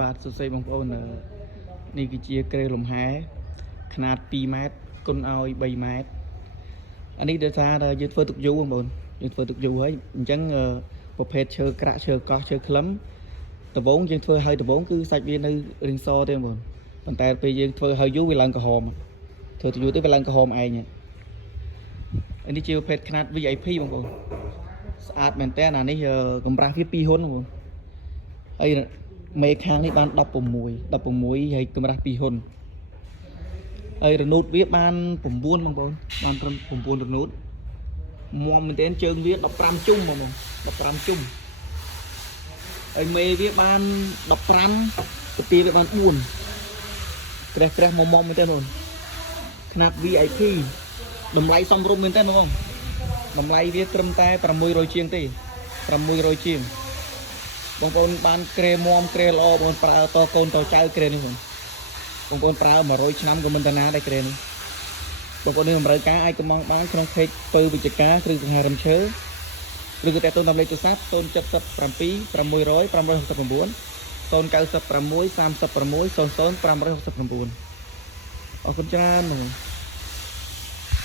បាទសួស្តីបងប្អូននេះគឺជាក្រែលំហែຂະຫນາດ2ម៉ែត្រគុណឲ្យ3ម៉ែត្រអានេះដោយសារយើងធ្វើទុកយូរបងប្អូនយើងធ្វើទុកយូរហើយអញ្ចឹងប្រភេទឈើក្រាក់ឈើកោះឈើក្លឹមដំបូងយើងធ្វើហើយដំបូងគឺសាច់វានៅរាងសទេបងប្អូនប៉ុន្តែពេលយើងធ្វើហើយយូរវាឡើងក្រហមធ្វើទៅយូរទៅវាឡើងក្រហមឯងអានេះជាប្រភេទຂະຫນາດ VIP បងប្អូនស្អាតមែនតើអានេះកម្រាស់វា2ហ៊ុនបងប្អូនហើយមេខាងនេះបាន16ហើយកម្រាស់2ហ៊ុនហើយរនូតវាបាន9បងប្អូនបានត្រឹម9រនូតមាំមែនទែនជើងវា15ជុំបងប្អូន15ជុំហើយមេវាបាន15កាពីវាបាន4ក្រេះមុំមែនទែនបងប្អូនຂະຫນាត់ VIP តម្លៃសមរម្យមែនទែនបងប្អូនតម្លៃវាត្រឹមតែ600ជាងទេ600ជាងបងប្អូនបានក្រែមាំក្រែល្អបងប្អូនប្រើតកូនតចៅក្រែនេះបងប្អូនប្រើ100ឆ្នាំក៏មិនតាណាដែរក្រែនេះបងប្អូននេះតម្រូវការអាចកំងបានក្នុងเพจពៅវិជ្ជការឬសង្ហារឹមឈើឬក៏តាមតាមលេខទូរស័ព្ទ077 600 569 096 36 00 569អរគុណច្រើនបងប្អូន